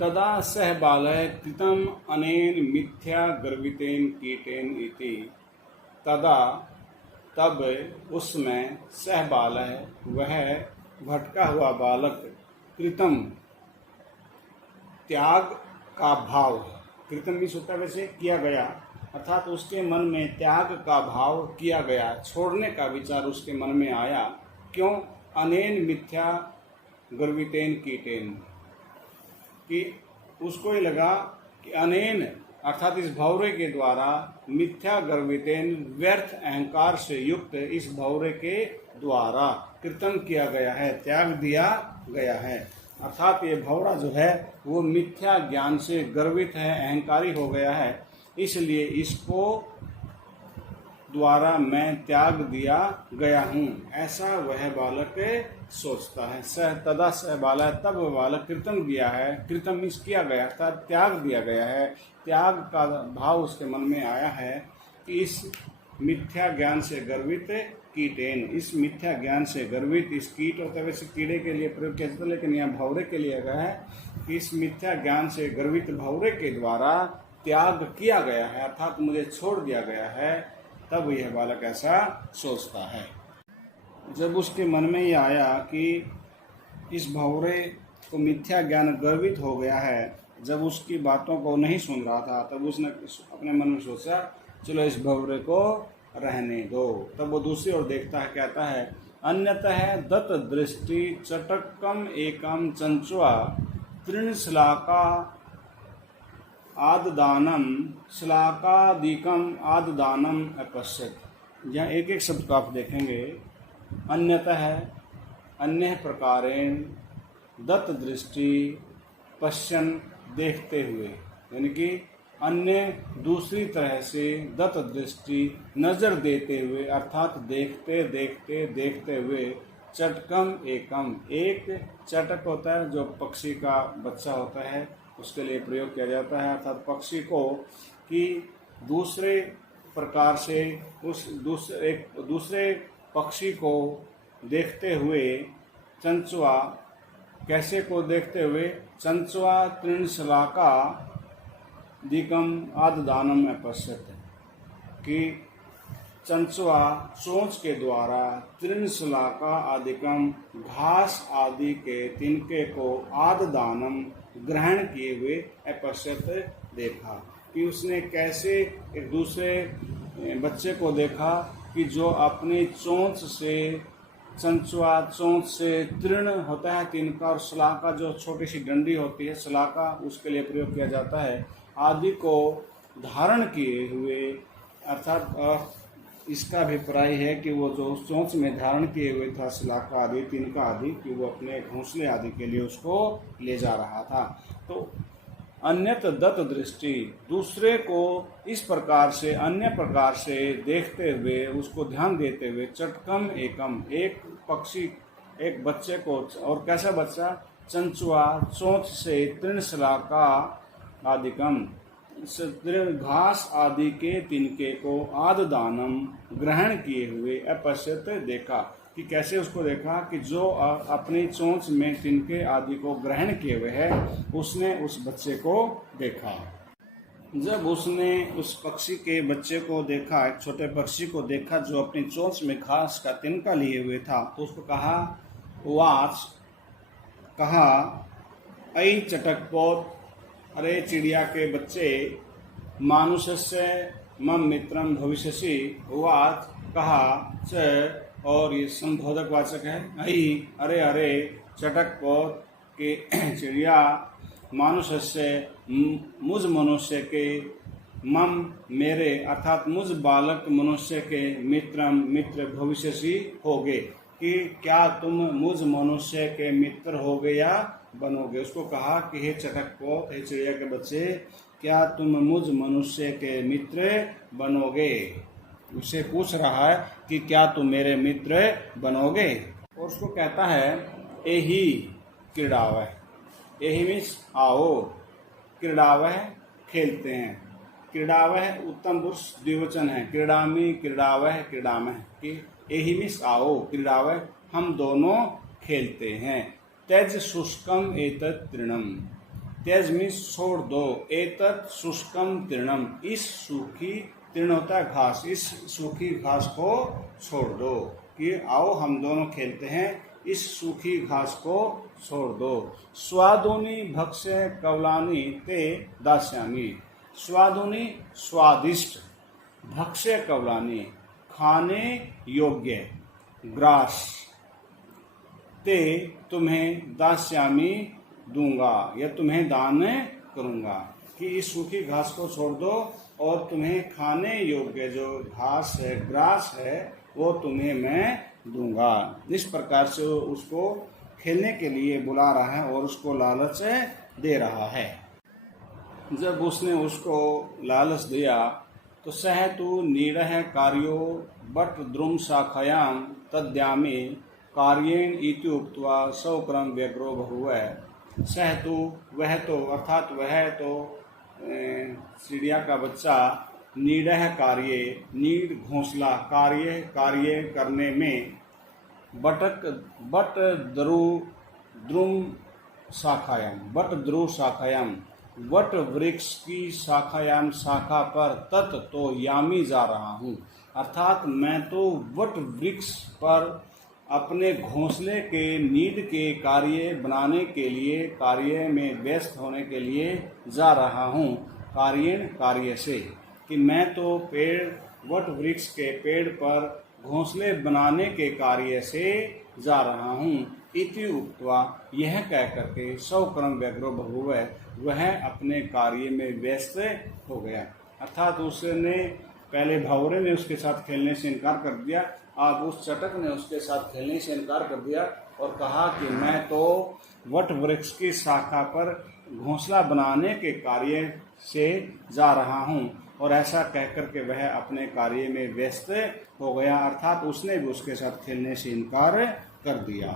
तदा सह बालः कृतम् अनेन मिथ्या गर्वितेन कीटेन इति। तदा तब उसमें सह बालः वह भटका हुआ बालक कृतम त्याग का भाव, कृतम भी होता है वैसे किया गया, अर्थात उसके मन में त्याग का भाव किया गया, छोड़ने का विचार उसके मन में आया। क्यों? अनेन मिथ्या गर्वितेन कीटेन, कि उसको ये लगा कि अनेन अर्थात इस भौरे के द्वारा, मिथ्या गर्वितेन व्यर्थ अहंकार से युक्त इस भौरे के द्वारा कृतम किया गया है, त्याग दिया गया है। अर्थात ये भौरा जो है वो मिथ्या ज्ञान से गर्वित है, अहंकारी हो गया है, इसलिए इसको द्वारा मैं त्याग दिया गया हूँ, ऐसा वह बालक सोचता है। तदा सह बालः, तब वह बालक कृतम दिया है, कृतम इस किया गया था, त्याग दिया गया है, त्याग का भाव उसके मन में आया है कि इस मिथ्या ज्ञान से गर्वित कीटेन, इस मिथ्या ज्ञान से गर्वित, इस कीट होता है वैसे कीड़े के लिए प्रयोग किया जाता है, लेकिन यहाँ भौरे के लिए गया है कि इस मिथ्या ज्ञान से गर्वित भौरे के द्वारा त्याग किया गया है, अर्थात मुझे छोड़ दिया गया है। तब यह बालक ऐसा सोचता है। जब उसके मन में ये आया कि इस भौरे को मिथ्या ज्ञान गर्वित हो गया है, जब उसकी बातों को नहीं सुन रहा था, तब उसने अपने मन में सोचा चलो इस भौरे को रहने दो। तब वो दूसरी ओर देखता है, कहता है अन्यतः दत्त दृष्टि चटकम एकम चंचुआ तृणश्लाका आददानम श्लाकादिकम आददानम अपश्यत। यहाँ एक एक शब्द को आप देखेंगे। अन्यतः अन्य प्रकारेण दत्त दृष्टि पश्यन देखते हुए, यानी कि अन्य दूसरी तरह से दत्त दृष्टि नजर देते हुए, अर्थात देखते देखते देखते हुए, चटकम एकम, एक चटक होता है जो पक्षी का बच्चा होता है उसके लिए प्रयोग किया जाता है, अर्थात पक्षी को कि दूसरे प्रकार से उस दूसरे पक्षी को देखते हुए, चंचुआ कैसे को देखते हुए, चंचुआ तृणश्लाका दिकम आददानम अपश्यत, कि चंचुआ चोंच के द्वारा तृणश्लाका आदिकम घास आदि के तिनके को आददानम ग्रहण किए हुए अपश्यत देखा, कि उसने कैसे एक दूसरे बच्चे को देखा कि जो अपनी चोंच से, चंचुआ चोंच से तृण होता है तिनका, और श्लाका जो छोटी सी डंडी होती है, श्लाका उसके लिए प्रयोग किया जाता है, आदि को धारण किए हुए, अर्थात इसका अभिप्राय है कि वो जो चोंच में धारण किए हुए था श्लाका आदि, तिनका आदि, कि वो अपने घोंसले आदि के लिए उसको ले जा रहा था। तो अन्यत दत्त दृष्टि, दूसरे को इस प्रकार से अन्य प्रकार से देखते हुए, उसको ध्यान देते हुए, चटकम एकम, एक पक्षी, एक बच्चे को, और कैसा बच्चा, चंचुआ चोंच से तृणश्लाका आदिकम, घास आदि के तिनके को आददानम ग्रहण किए हुए अपश्यत देखा, कि कैसे उसको देखा कि जो अपनी चोंच में तिनके आदि को ग्रहण किए हुए है, उसने उस बच्चे को देखा। जब उसने उस पक्षी के बच्चे को देखा, एक छोटे पक्षी को देखा जो अपनी चोंच में घास का तिनका लिए हुए था, तो उसको कहा, वाच, कहा, ऐ चटकपोत, अरे चिड़िया के बच्चे, मानुषस्य मम मित्रम भविष्यसि, वाच, कहा, च, और ये संबोधक वाचक है, ऐ, अरे अरे, चटकपोत के चिड़िया, मानुषस्य मुझ मनुष्य के, मम मेरे, अर्थात मुझ बालक मनुष्य के, मित्रम मित्र, भविष्यसि होगे, कि क्या तुम मुझ मनुष्य के मित्र होगे या बनोगे। उसको कहा कि हे चटकपोत, हे चिड़िया के बच्चे, क्या तुम मुझ मनुष्य के मित्र बनोगे। उससे पूछ रहा है कि क्या तुम मेरे मित्र बनोगे। और उसको कहता है एही क्रीड़ावह, एही मीन्स आओ, क्रीड़ावह खेलते हैं, क्रीड़ावह उत्तम पुरुष द्विवचन है, क्रीड़ामी, क्रीड़ावह, क्रीड़ामह, कि एही मीन्स आओ, क्रीड़ावह हम दोनों खेलते हैं। त्यज शुष्कम एतत् तृणम, त्यज मीन्स छोड़ दो, एतत् शुष्कम तृणम, इस सूखी, तृण होता है घास, इस सूखी घास को छोड़ दो, कि आओ हम दोनों खेलते हैं, इस सूखी घास को छोड़ दो। स्वादुनी भक्ष्य कवलानी ते दास्यामि, स्वादुनी स्वादिष्ट, भक्ष्य कवलानी खाने योग्य, ग्रास, ते तुम्हें दास्यामि दूंगा या तुम्हें दान करूंगा, कि इस सूखी घास को छोड़ दो और तुम्हें खाने योग्य जो घास है, ग्रास है, वो तुम्हें मैं दूंगा। इस प्रकार से उसको खेलने के लिए बुला रहा है और उसको लालच दे रहा है। जब उसने उसको लालच दिया तो सह तु नीडः कार्यो बट द्रुम शाखायाम तद्यामि कार्येण इति उक्त्वा सौक्रम व्यग्रो बभूव। सह तु वह तो, अर्थात वह तो चिड़िया का बच्चा, नीडः कार्ये, नीड घोंसला, कार्य कार्य करने में, but Druhyu शाखायाम, but Dhruv शाखायाम, what वृक्ष की शाखायाम, शाखा पर, तत् तो यामी जा रहा हूँ, अर्थात मैं तो वट वृक्ष पर अपने घोंसले के नीड के कार्य बनाने के लिए, कार्य में व्यस्त होने के लिए जा रहा हूँ। कार्येण कार्य से, कि मैं तो पेड़, वट वृक्ष के पेड़ पर घोंसले बनाने के कार्य से जा रहा हूँ। इति उक्त्वा, यह कह करके सौक्रम व्यग्रो बभूव, वह अपने कार्य में व्यस्त हो गया। अर्थात उसने पहले भंवरे ने उसके साथ खेलने से इनकार कर दिया, अब उस चटक ने उसके साथ खेलने से इनकार कर दिया और कहा कि मैं तो वट वृक्ष की शाखा पर घोंसला बनाने के कार्य से जा रहा हूँ, और ऐसा कहकर के वह अपने कार्य में व्यस्त हो गया, अर्थात उसने भी उसके साथ खेलने से इनकार कर दिया।